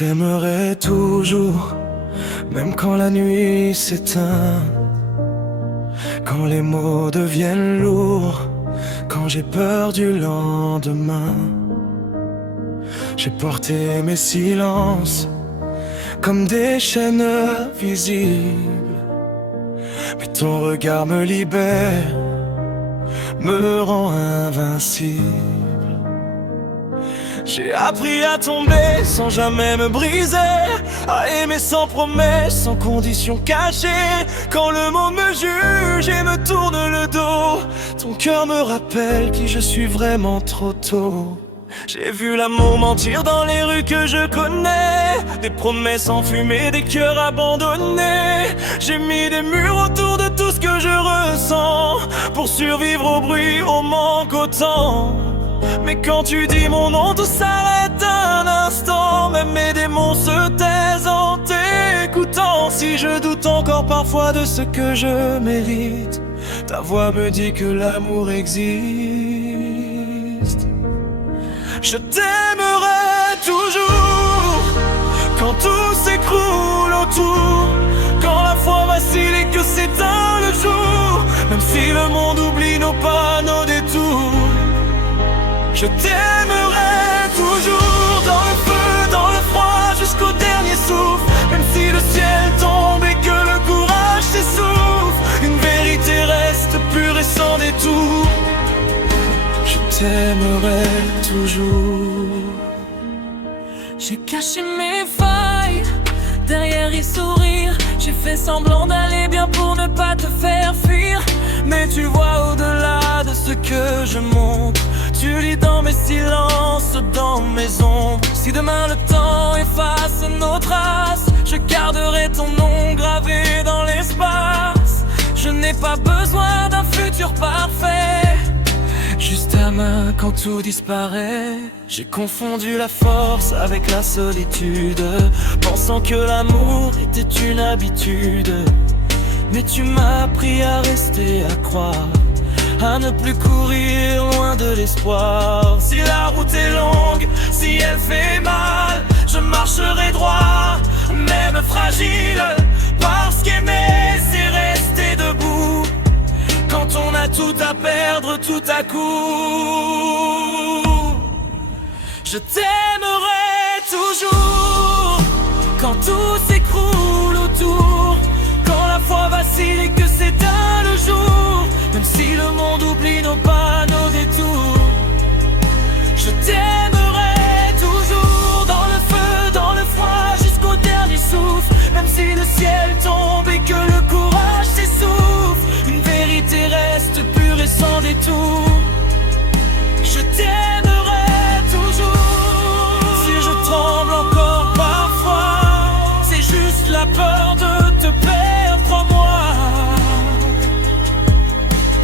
t'aimerai toujours, même quand la nuit s'éteint, quand les mots deviennent lourds, quand j'ai peur du lendemain. J'ai porté mes silences comme des chaînes visibles, mais ton regard me libère, me rend invincible. J'ai appris à tomber sans jamais me briser, à aimer sans promesse, sans condition cachée. Quand le monde me juge et me tourne le dos, ton cœur me rappelle qui je suis vraiment trop tôt. J'ai vu l'amour mentir dans les rues que je connais, des promesses enfumées, des cœurs abandonnés. J'ai mis des murs autour de tout ce que je ressens, pour survivre au bruit, au manque, au temps. Mais quand tu dis mon nom, tout s'arrête un instant. Même mes démons se taisent en t'écoutant. Si je doute encore parfois de ce que je mérite, ta voix me dit que l'amour existe. Je t'aimerai toujours, quand tout s'écroule autour, quand la foi vacille et que s'éteint le jour. Même si le monde oublie nos pas, nos détours, je t'aimerai toujours, dans le feu, dans le froid, jusqu'au dernier souffle. Même si le ciel tombe et que le courage s'essouffle, une vérité reste pure et sans détour. Je t'aimerai toujours. J'ai caché mes failles derrière les sourires. J'ai fait semblant d'aller bien pour ne pas te faire fuir. Mais tu vois au-delà de ce que je montre. Tu lis dans mes silences, dans mes ombres. Si demain le temps efface nos traces, je garderai ton nom gravé dans l'espace. Je n'ai pas besoin d'un futur parfait, juste ta main quand tout disparaît. J'ai confondu la force avec la solitude, pensant que l'amour était une habitude. Mais tu m'as appris à rester, à croire, à ne plus courir loin de l'espoir. Si la route est longue, si elle fait mal, je marcherai droit, même fragile. Parce qu'aimer, c'est rester debout quand on a tout à perdre tout à coup. Je t'aimerai toujours, quand tout s'écroule autour, quand la foi vacille et que s'éteint le jour. Même si le monde oublie nos pas, nos détours, je t'aimerai toujours, dans le feu, dans le froid, jusqu'au dernier souffle. Même si le ciel tombe et que le courage s'essouffle, une vérité reste pure et sans détour. Je t'aimerai toujours. Si je tremble encore parfois, c'est juste la peur de te perdre, crois-moi.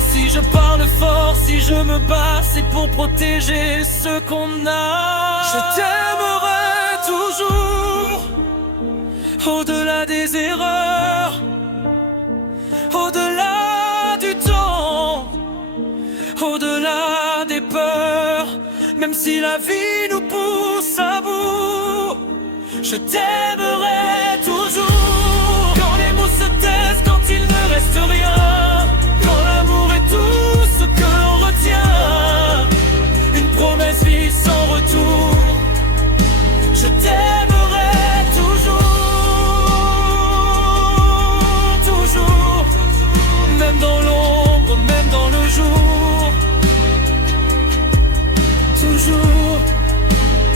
Si je parle fort, si je me bats, c'est pour protéger ce qu'on a. Je t'aimerai toujours, au-delà des erreurs, au-delà du temps, au-delà des peurs. Même si la vie nous pousse à bout, je t'aimerai toujours. Quand les mots se taisent, quand il ne reste rien, quand l'amour est tout ce que l'on retient, une promesse vie sans retour. Je t'aimerai toujours, toujours, même dans l'ombre, même dans le jour. Toujours,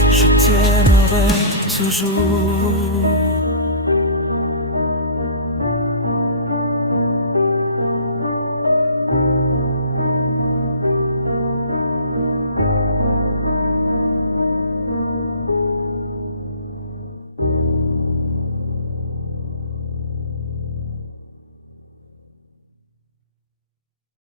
je t'aimerai toujours.